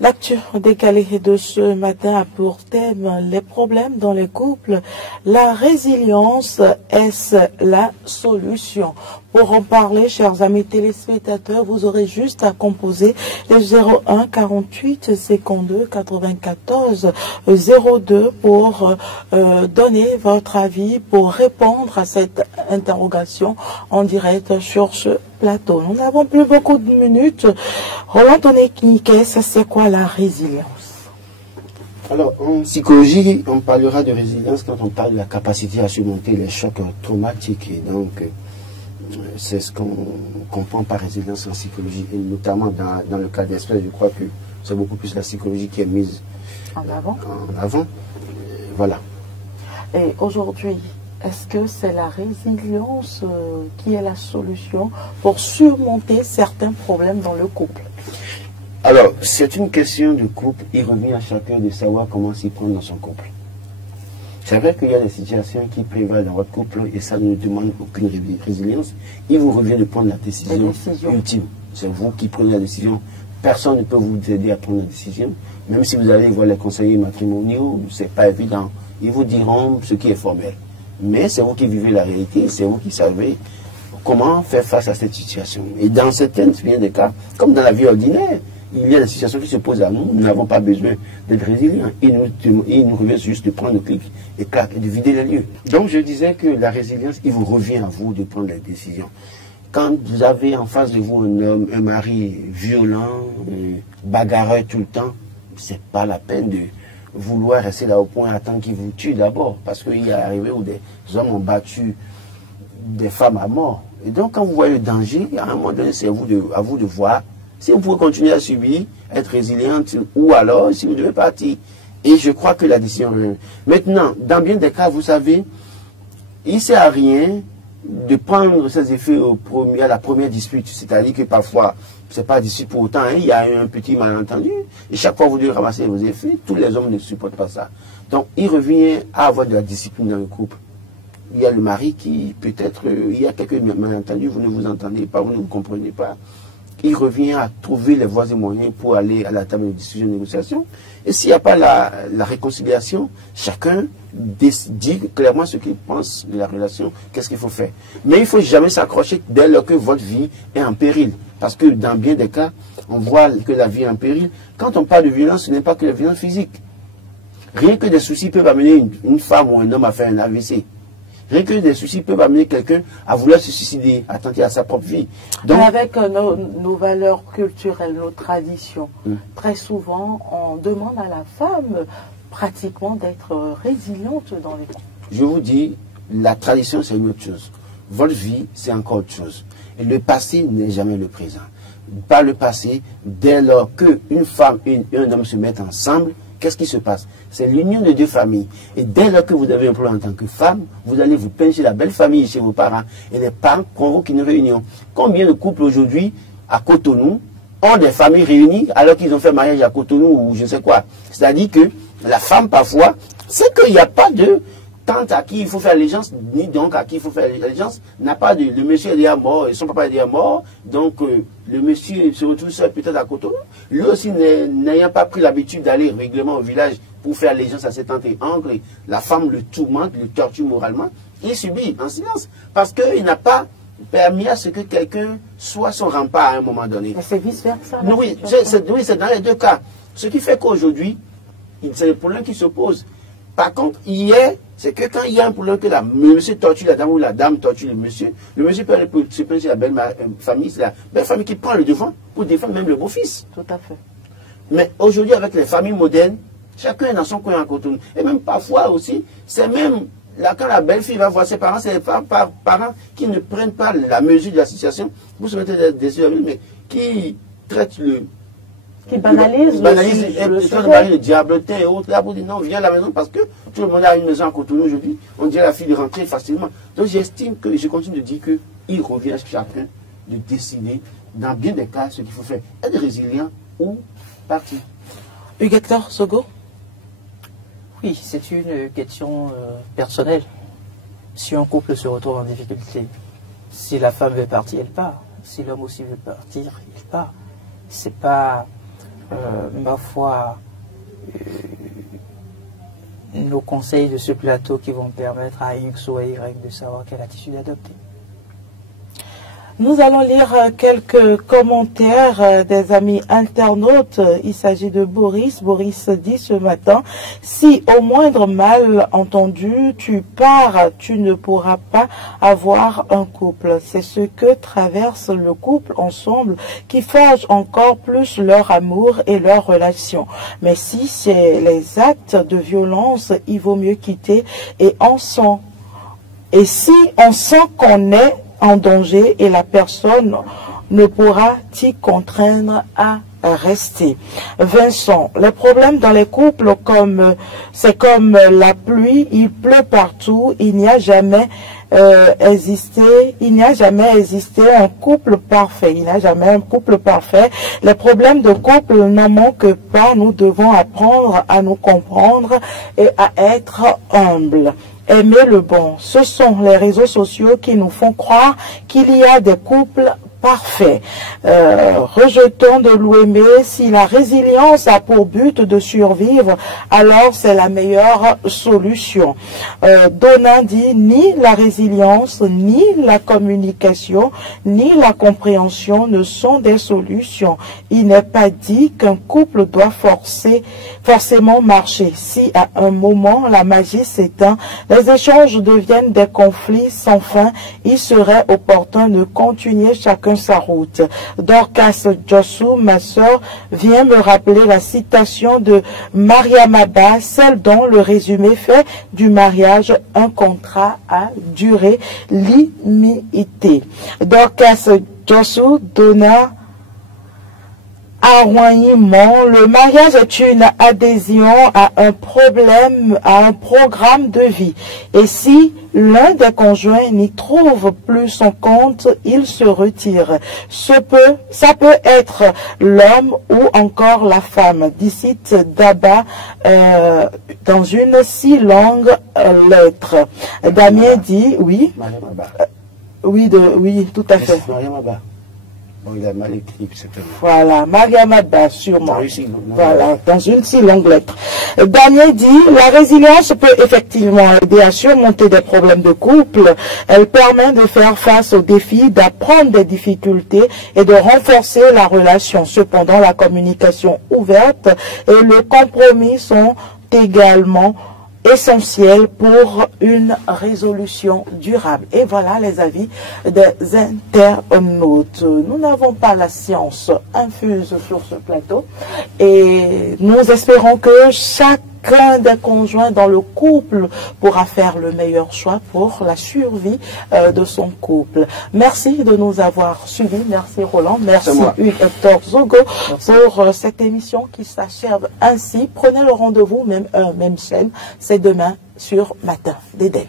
L'actu décalée de ce matin a pour thème les problèmes dans les couples. La résilience, est-ce la solution? Pour en parler, chers amis téléspectateurs, vous aurez juste à composer le 01 48 52 94 02 pour donner votre avis, pour répondre à cette interrogation en direct sur ce plateau. Nous n'avons plus beaucoup de minutes. Roland Tonekiniké, ça c'est quoi la résilience? Alors, en psychologie, on parlera de résilience quand on parle de la capacité à surmonter les chocs traumatiques. Et donc, c'est ce qu'on comprend par résilience en psychologie. Et notamment dans le cas d'espèce, je crois que c'est beaucoup plus la psychologie qui est mise en avant. Voilà. Et aujourd'hui, est-ce que c'est la résilience qui est la solution pour surmonter certains problèmes dans le couple? Alors, c'est une question de couple. Il revient à chacun de savoir comment s'y prendre dans son couple. C'est vrai qu'il y a des situations qui prévalent dans votre couple et ça ne demande aucune résilience. Il vous revient de prendre la décision ultime. C'est vous qui prenez la décision. Personne ne peut vous aider à prendre la décision. Même si vous allez voir les conseillers matrimoniaux, c'est pas évident. Ils vous diront ce qui est formel. Mais c'est vous qui vivez la réalité, c'est vous qui savez comment faire face à cette situation. Et dans certains cas, comme dans la vie ordinaire, il y a des situations qui se posent à nous, nous n'avons pas besoin d'être résilients. Il nous revient juste de prendre le clic et clac, et de vider les lieux. Donc je disais que la résilience, il vous revient à vous de prendre les décisions. Quand vous avez en face de vous un homme, un mari violent, bagarreur tout le temps, c'est pas la peine de vouloir rester là au point et attendre qu'il vous tue d'abord. Parce qu'il est arrivé où des hommes ont battu des femmes à mort. Et donc quand vous voyez le danger, à un moment donné, c'est à vous de voir si vous pouvez continuer à subir, être résiliente, ou alors si vous devez partir. Et je crois que la décision... Maintenant, dans bien des cas, vous savez, il ne sert à rien de prendre ces effets à la première dispute. C'est-à-dire que parfois, ce n'est pas dispute pour autant, hein, il y a un petit malentendu. Et chaque fois que vous devez ramasser vos effets, tous les hommes ne supportent pas ça. Donc, il revient à avoir de la discipline dans le couple. Il y a le mari qui, peut-être, il y a quelques malentendus, vous ne vous entendez pas, vous ne vous comprenez pas. Il revient à trouver les voies et moyens pour aller à la table de discussion, de négociation. Et s'il n'y a pas la réconciliation, chacun dit clairement ce qu'il pense de la relation, qu'est-ce qu'il faut faire. Mais il ne faut jamais s'accrocher dès lors que votre vie est en péril. Parce que dans bien des cas, on voit que la vie est en péril. Quand on parle de violence, ce n'est pas que la violence physique. Rien que des soucis peuvent amener une femme ou un homme à faire un AVC. Rien que des soucis peuvent amener quelqu'un à vouloir se suicider, à tenter à sa propre vie. Donc, avec nos valeurs culturelles, nos traditions, très souvent, on demande à la femme pratiquement d'être résiliente dans les couples. Je vous dis, la tradition, c'est une autre chose. Votre vie, c'est encore autre chose. Et le passé n'est jamais le présent. Par le passé, dès lors qu'une femme et un homme se mettent ensemble, qu'est-ce qui se passe? C'est l'union de deux familles. Et dès lors que vous avez un problème en tant que femme, vous allez vous plaindre chez la belle famille, chez vos parents. Et les parents convoquent une réunion. Combien de couples aujourd'hui, à Cotonou, ont des familles réunies alors qu'ils ont fait mariage à Cotonou ou je ne sais quoi? C'est-à-dire que la femme, parfois, c'est qu'il n'y a pas de tante à qui il faut faire allégeance, ni donc à qui il faut faire allégeance. N'a pas de... Le monsieur est déjà mort, son papa est déjà mort. Donc, le monsieur se retrouve seul peut-être à Cotonou. Lui aussi, n'ayant pas pris l'habitude d'aller régulièrement au village pour faire allégeance à ses tantes et oncles, la femme le tourmente, le torture moralement, il subit en silence. Parce qu'il n'a pas permis à ce que quelqu'un soit son rempart à un moment donné. Mais c'est vice-versa. Oui, c'est dans les deux cas. Ce qui fait qu'aujourd'hui, c'est le problème qui se pose. Par contre, hier, c'est que quand il y a un problème que le monsieur torture la dame ou la dame torture le monsieur peut se plaindre chez la belle famille, c'est la belle famille qui prend le devant pour défendre même le beau-fils. Tout à fait. Mais aujourd'hui, avec les familles modernes, chacun est dans son coin à Cotonou. Et même parfois aussi, c'est même là, quand la belle-fille va voir ses parents, c'est les parents qui ne prennent pas la mesure de la situation pour se mettre des yeux, mais qui traitent qui banalise le diabletin et autres, là, pour dire non, viens à la maison parce que tout le monde a une maison à Cotonou aujourd'hui, on dirait la fille de rentrer facilement. Donc j'estime que, je continue de dire qu'il revient à chacun de décider, dans bien des cas, ce qu'il faut faire, être résilient ou partir. Hugues-Hector Sogo? Oui, c'est une question personnelle. Si un couple se retrouve en difficulté, si la femme veut partir, elle part. Si l'homme aussi veut partir, il part. C'est pas ma foi, nos conseils de ce plateau qui vont permettre à X ou à Y de savoir quelle attitude adopter. Nous allons lire quelques commentaires des amis internautes. Il s'agit de Boris. Boris dit ce matin, si au moindre malentendu tu pars, tu ne pourras pas avoir un couple. C'est ce que traverse le couple ensemble qui forge encore plus leur amour et leur relation. Mais si c'est les actes de violence, il vaut mieux quitter et si on sent qu'on est en danger et la personne ne pourra t'y contraindre à rester. Vincent, les problèmes dans les couples, c'est comme la pluie, il pleut partout, il n'y a jamais existé un couple parfait. Il n'y a jamais un couple parfait. Les problèmes de couple n'en manquent pas. Nous devons apprendre à nous comprendre et à être humbles. Aimer le bon. Ce sont les réseaux sociaux qui nous font croire qu'il y a des couples parfaits. Rejetons de l'aimer. Si la résilience a pour but de survivre, alors c'est la meilleure solution. Donna dit, ni la résilience, ni la communication, ni la compréhension ne sont des solutions. Il n'est pas dit qu'un couple doit forcément marcher. Si à un moment la magie s'éteint, les échanges deviennent des conflits sans fin, il serait opportun de continuer chacun sa route. Dorcas Jossou, ma sœur, vient me rappeler la citation de Mariam Abba, celle dont le résumé fait du mariage un contrat à durée limitée. Dorcas Jossou donna le mariage est une adhésion à un programme de vie. Et si l'un des conjoints n'y trouve plus son compte, il se retire. Ça peut être l'homme ou encore la femme. D'ici Daba, dans une si longue lettre. Damien dit, oui. Oui, tout à fait. Bon, il a mal écrit, certainement. Voilà, Mariam Abba, sûrement. Voilà, dans une si longue lettre. Daniel dit, la résilience peut effectivement aider à surmonter des problèmes de couple. Elle permet de faire face aux défis, d'apprendre des difficultés et de renforcer la relation. Cependant, la communication ouverte et le compromis sont également essentiel pour une résolution durable. Et voilà les avis des internautes. Nous n'avons pas la science infuse sur ce plateau et nous espérons que chacun des conjoints dans le couple pourra faire le meilleur choix pour la survie de son couple. Merci de nous avoir suivis. Merci Roland. Merci Hugues Hector Zogo pour cette émission qui s'achève ainsi. Prenez le rendez-vous, même chaîne. C'est demain sur Matin d'Éden.